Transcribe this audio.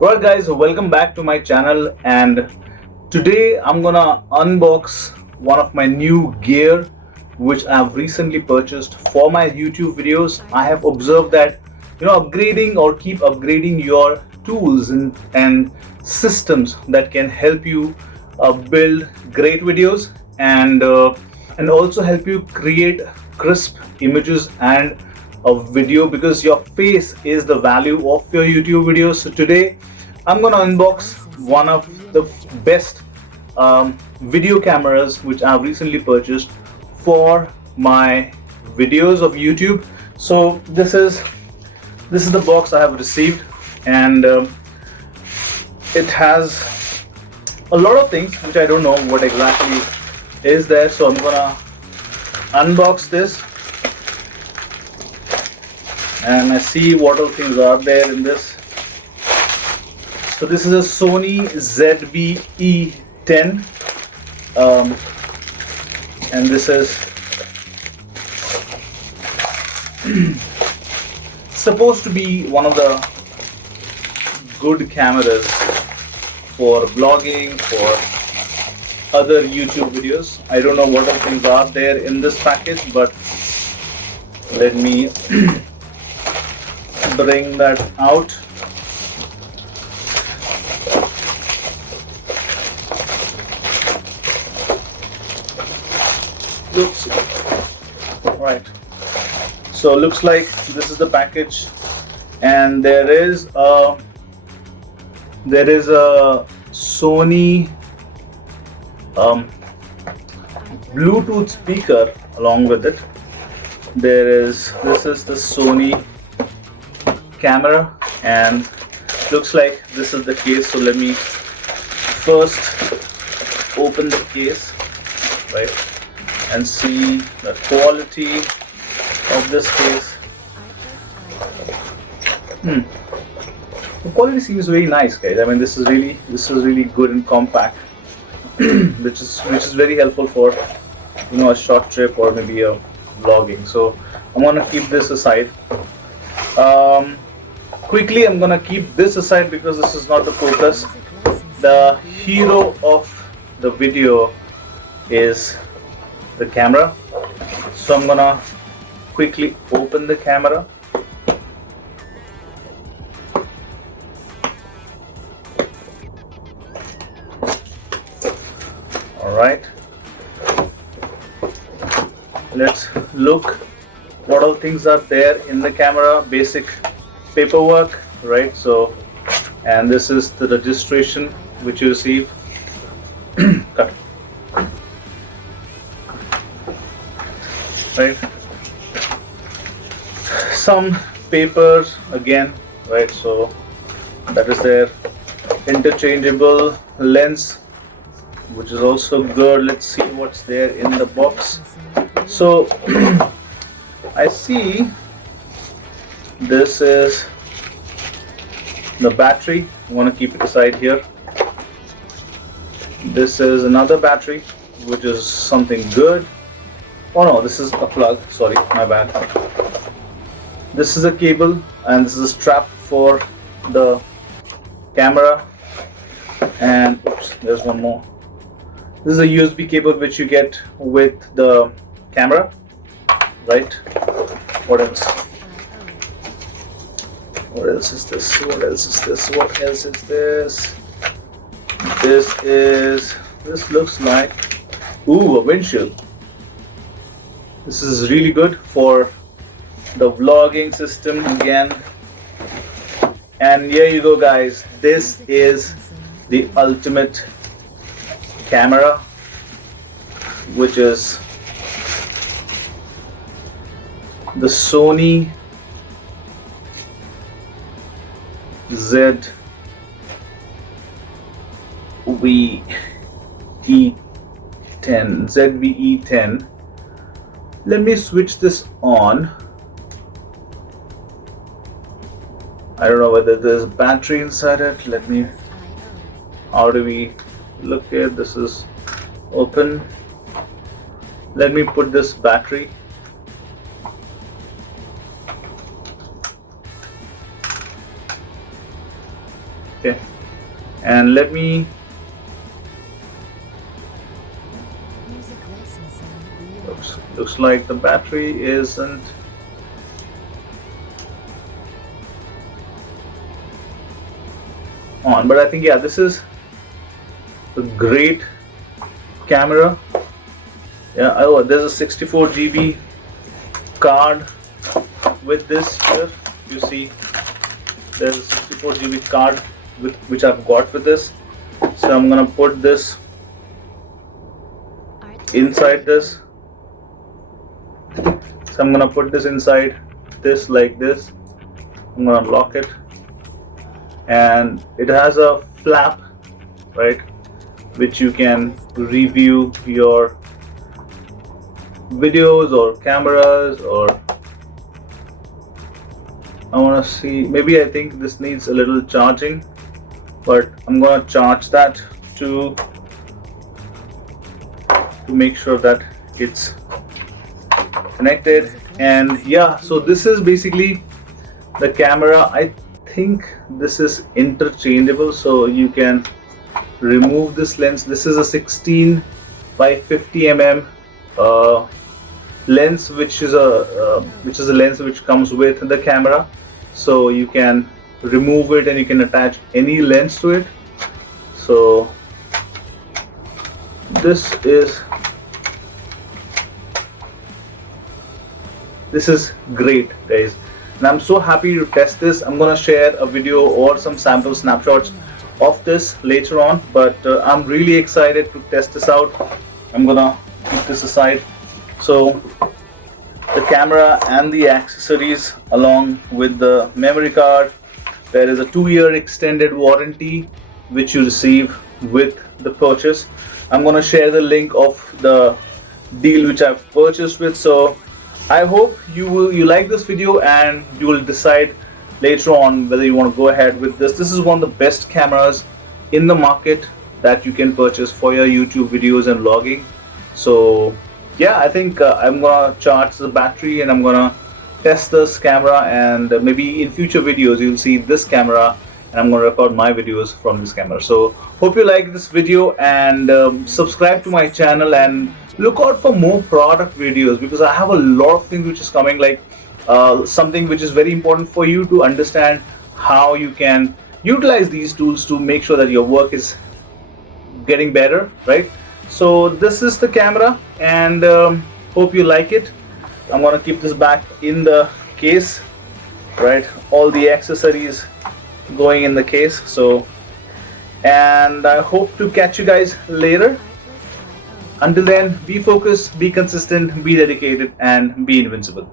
Alright guys, welcome back to my channel, and today I'm gonna unbox one of my new gear which I've recently purchased for my YouTube videos. I have observed that upgrading or keep upgrading your tools and systems that can help you build great videos and also help you create crisp images and a video, because your face is the value of your YouTube videos. So today I'm gonna unbox one of the best video cameras which I've recently purchased for my videos of YouTube. So this is the box I have received, and it has a lot of things which I don't know what exactly is there. So I'm gonna unbox this and I see what all things are there in this. So this is a Sony ZV-E10, and this is supposed to be one of the good cameras for vlogging, for other YouTube videos. I don't know what other things are there in this package, but let me bring that out. Oops. Right, so looks like this is the package, and there is a Sony Bluetooth speaker along with it. This is the Sony camera, and looks like this is the case. So let me first open the case, right, and see the quality of this case. The quality seems very nice, guys. I mean, this is really good and compact, which is very helpful for a short trip or maybe a vlogging. So I'm gonna keep this aside. Quickly, I'm gonna keep this aside because this is not the focus. The hero of the video is the camera. So I'm gonna quickly open the camera. All right, let's look what all things are there in the camera. Basic paperwork, right? So, and this is the registration which you receive. Cut. Right, some papers again, right? So that is their interchangeable lens, which is also good. Let's see what's there in the box. So I see this is the battery. I want to keep it aside here. This is another battery, which is something good. Oh no, this is a plug, sorry, my bad. This is a cable, and this is a strap for the camera, and oops, there's one more. This is a USB cable which you get with the camera, right? What else? What else is this? What else is this? What else is this? This looks like, ooh, a windshield. This is really good for the vlogging system again. And here you go, guys. This is the ultimate camera, which is the Sony ZV-E10. Let me switch this on. I don't know whether there's battery inside it. How do we look at this? Is open. Let me put this battery. Okay, and let me looks like the battery isn't on, but I think, yeah, this is a great camera. Yeah, oh, there's a 64 GB card with this here. You see there's a 64 GB card which I've got with this. So I'm gonna put this inside this. So I'm gonna put this inside this like this. I'm gonna lock it, and it has a flap, right, which you can review your videos or cameras. Or I want to see, maybe I think this needs a little charging, but I'm gonna charge that to make sure that it's connected. And yeah, so this is basically the camera. I think this is interchangeable, so you can remove this lens. This is a 16 by 50 mm lens, which is a lens which comes with the camera, so you can remove it and you can attach any lens to it. So this is great, guys, and I'm so happy to test this. I'm gonna share a video or some sample snapshots of this later on, but I'm really excited to test this out. I'm gonna keep this aside. So the camera and the accessories along with the memory card. There is a 2-year extended warranty which you receive with the purchase. I'm gonna share the link of the deal which I've purchased with. So I hope you like this video and you will decide later on whether you want to go ahead with this. This is one of the best cameras in the market that you can purchase for your YouTube videos and vlogging. So yeah, I think I'm gonna charge the battery and I'm gonna test this camera, and maybe in future videos you'll see this camera and I'm gonna record my videos from this camera. So hope you like this video, and subscribe to my channel and look out for more product videos, because I have a lot of things which is coming, like something which is very important for you to understand how you can utilize these tools to make sure that your work is getting better, right? So this is the camera, and hope you like it. I'm gonna keep this back in the case, right? All the accessories going in the case. So, and I hope to catch you guys later. Until then, be focused, be consistent, be dedicated, and be invincible.